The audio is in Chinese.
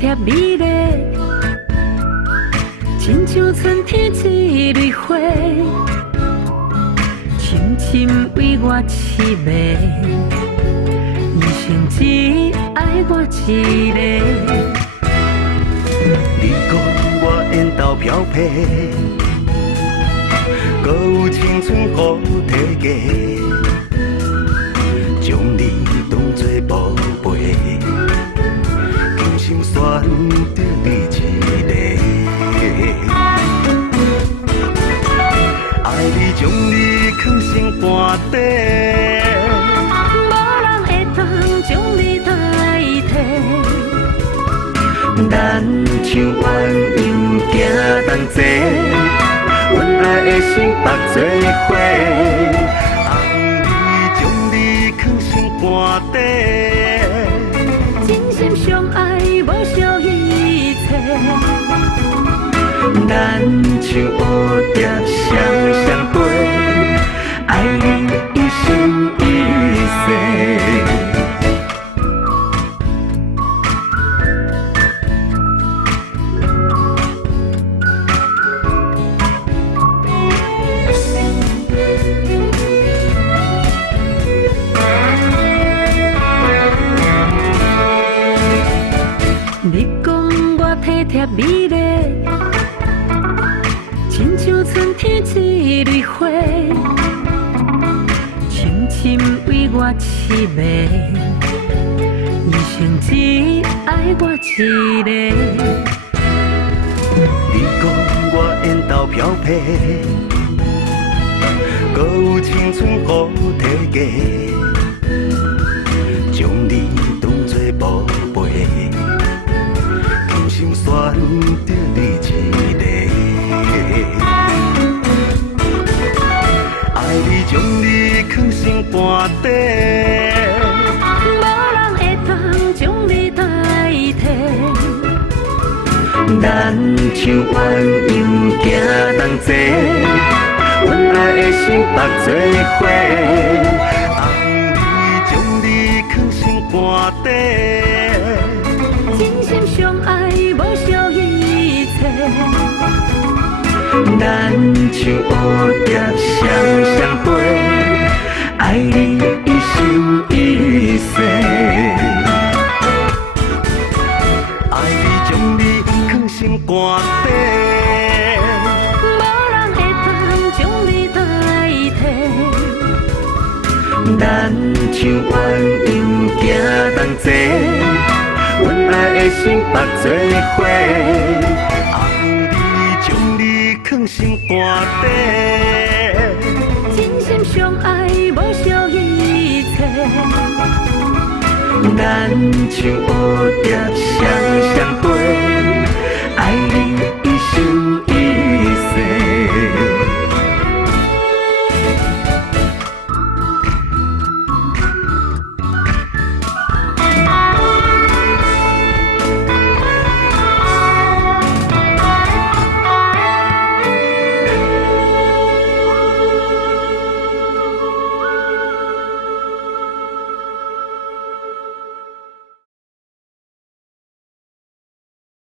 贴美丽，亲像春天一蕊花，深深为我痴迷，一生只爱我一个。你讲我缘投漂泊，搁有青春予体价，将你当作宝贝，今生选择你一个。爱你将你藏心肝底，无人会当将你代替。咱像鸳鸯行同齐，阮爱的心绑做伙。爱你将你藏心肝底，真心相爱无惜一切。咱像蝴蝶双双飞，爱你一生一世。你讲我体贴美丽，亲像春天一蕊花，深深为我痴迷，一生只爱我一个。你讲我缘投漂泊，搁有青春予体价，将你当作宝贝，今生选择你一个。爱你将你藏心肝底，无人会当将你代替。咱像鸳鸯行同齐，阮爱的心绑做伙。爱你将你藏心肝底，真心相爱无惜一切。咱像蝴蝶双双飞，爱你一生一世。爱你将你藏心肝底，无人会当将你代替。咱像鸳鸯行同齐，阮爱的心绑做伙。爱你将你藏心肝底，真心相爱无惜一切。咱像蝴蝶双双飞，